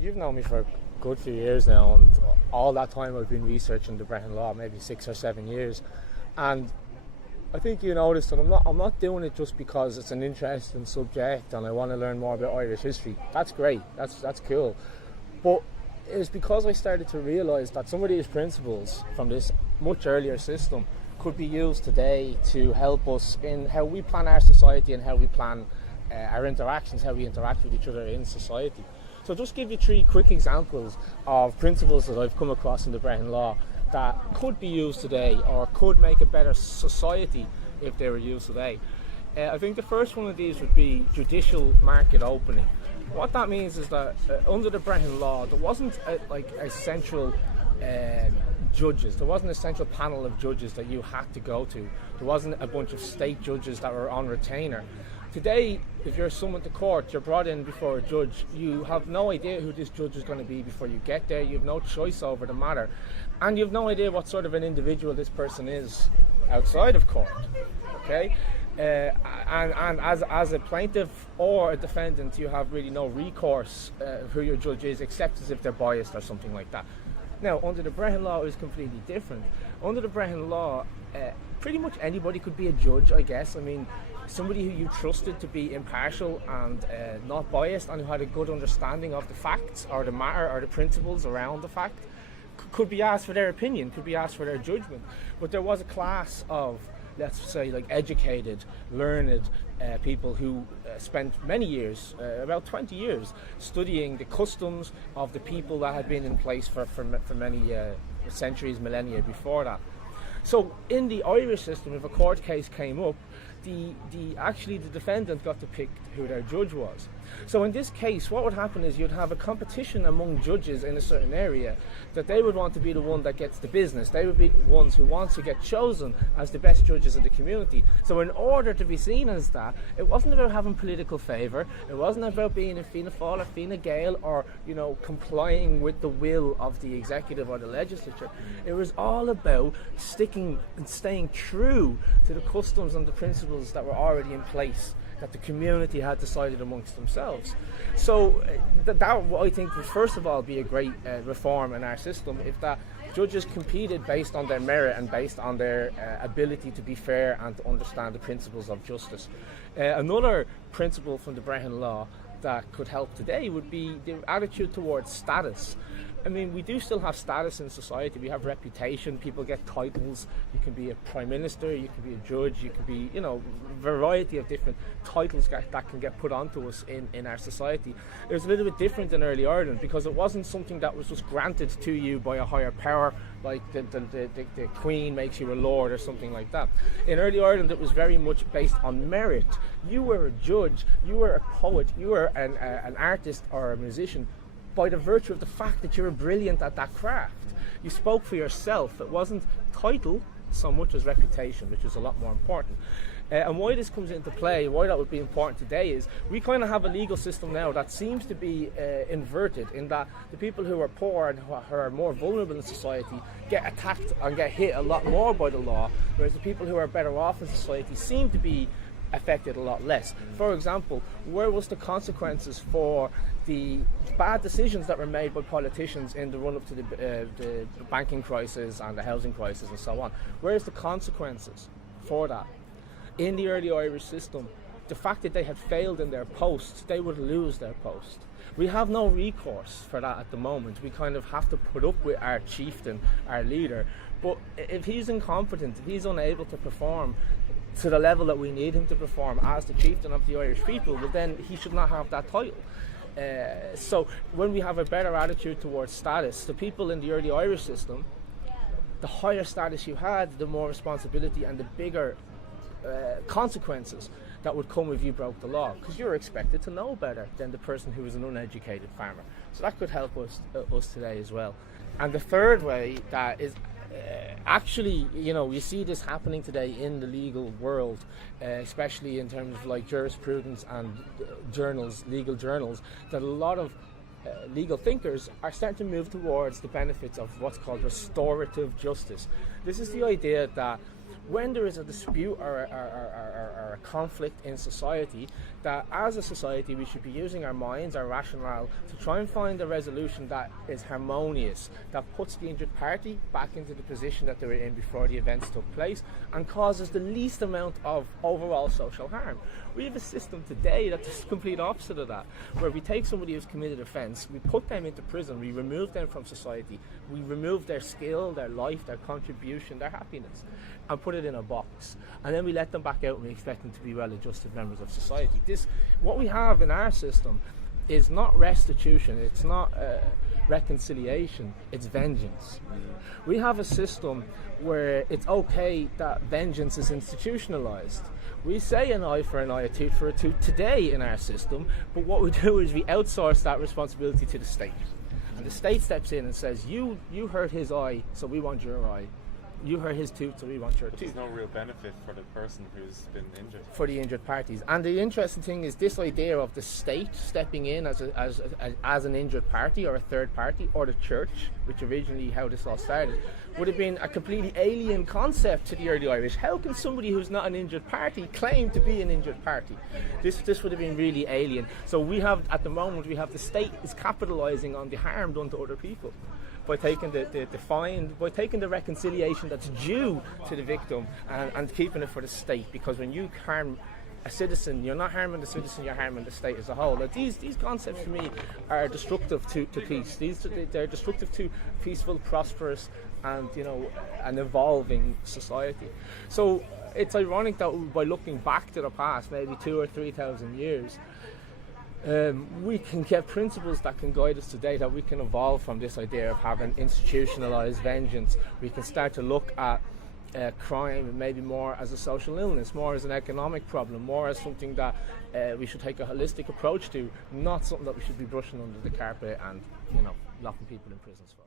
You've known me for a good few years now, and all that time I've been researching the Brehon law, maybe 6 or 7 years, and I think you noticed that I'm not doing it just because it's an interesting subject and I want to learn more about Irish history. That's great, that's cool, but it's because I started to realise that some of these principles from this much earlier system could be used today to help us in how we plan our society and how we plan our interactions, how we interact with each other in society. So just give you 3 quick examples of principles that I've come across in the Brehon law that could be used today or could make a better society if they were used today. I think the first one of these would be judicial market opening. What that means is that under the Brehon law there wasn't a central judges. There wasn't a central panel of judges that you had to go to. There wasn't a bunch of state judges that were on retainer. Today, if you're summoned to court, you're brought in before a judge. You have no idea who this judge is going to be before you get there. You have no choice over the matter. And you have no idea what sort of an individual this person is outside of court. Okay? And as a plaintiff or a defendant, you have really no recourse who your judge is, except as if they're biased or something like that. Now, under the Brehon law, it is completely different. Under the Brehon law, pretty much anybody could be a judge, I guess. I mean, somebody who you trusted to be impartial and not biased and who had a good understanding of the facts or the matter or the principles around the fact could be asked for their opinion, could be asked for their judgment. But there was a class of, let's say, like educated, learned people who spent many years, about 20 years, studying the customs of the people that had been in place for many centuries, millennia before that. So in the Irish system, if a court case came up, the defendant got to pick who their judge was. So in this case, what would happen is you'd have a competition among judges in a certain area that they would want to be the one that gets the business. They would be the ones who want to get chosen as the best judges in the community. So in order to be seen as that, it wasn't about having political favour. It wasn't about being a Fianna Fáil or Fine Gael or, complying with the will of the executive or the legislature. It was all about sticking and staying true to the customs and the principles that were already in place, that the community had decided amongst themselves. So that I think would first of all be a great reform in our system, if that judges competed based on their merit and based on their ability to be fair and to understand the principles of justice. Another principle from the Brehon law that could help today would be the attitude towards status. I mean, we do still have status in society. We have reputation. People get titles. You can be a prime minister. You can be a judge. You can be, a variety of different titles that can get put onto us in our society. It was a little bit different in early Ireland because it wasn't something that was just granted to you by a higher power, like the Queen makes you a lord or something like that. In early Ireland, it was very much based on merit. You were a judge. You were a poet. You were an artist or a musician by the virtue of the fact that you were brilliant at that craft. You spoke for yourself. It wasn't title so much as reputation, which is a lot more important. And why this comes into play, why that would be important today, is we kind of have a legal system now that seems to be inverted, in that the people who are poor and who are more vulnerable in society get attacked and get hit a lot more by the law, whereas the people who are better off in society seem to be affected a lot less. For example, where was the consequences for the bad decisions that were made by politicians in the run-up to the banking crisis and the housing crisis and so on? Where is the consequences for that? In the early Irish system, the fact that they had failed in their posts, they would lose their post. We have no recourse for that at the moment. We kind of have to put up with our chieftain, our leader. But if he's incompetent, if he's unable to perform to the level that we need him to perform as the chieftain of the Irish people, well, then he should not have that title. So when we have a better attitude towards status, the people in the early Irish system, the higher status you had, the more responsibility and the bigger consequences that would come if you broke the law, because you're expected to know better than the person who is an uneducated farmer. So that could help us today as well. And the third way that is actually, you see this happening today in the legal world, especially in terms of like jurisprudence and legal journals, that a lot of legal thinkers are starting to move towards the benefits of what's called restorative justice. This is the idea that when there is a dispute or a conflict in society, that as a society we should be using our minds, our rationale, to try and find a resolution that is harmonious, that puts the injured party back into the position that they were in before the events took place, and causes the least amount of overall social harm. We have a system today that's the complete opposite of that, where we take somebody who's committed offence, we put them into prison, we remove them from society, we remove their skill, their life, their contribution, their happiness, and put it in a box, and then we let them back out and we expect them to be well-adjusted members of society. What we have in our system is not restitution, it's not reconciliation, it's vengeance. We have a system where it's okay that vengeance is institutionalized. We say an eye for an eye, a tooth for a tooth today in our system, but what we do is we outsource that responsibility to the state. And the state steps in and says, you hurt his eye, so we want your eye. You hurt his tooth, so we want your tooth. There's no real benefit for the person who's been injured. For the injured parties. And the interesting thing is this idea of the state stepping in as an injured party or a third party, or the church, which originally how this all started, would have been a completely alien concept to the early Irish. How can somebody who's not an injured party claim to be an injured party? This would have been really alien. So we have, at the moment, we have the state is capitalising on the harm done to other people, by taking the fine, by taking the reconciliation that's due to the victim and keeping it for the state. Because when you harm a citizen, you're not harming the citizen, you're harming the state as a whole. Now, these concepts for me are destructive to peace. They're destructive to peaceful, prosperous, and an evolving society. So it's ironic that by looking back to the past, maybe 2,000 or 3,000 years, we can get principles that can guide us today, that we can evolve from this idea of having institutionalized vengeance. We can start to look at crime maybe more as a social illness, more as an economic problem, more as something that we should take a holistic approach to, not something that we should be brushing under the carpet and locking people in prisons for.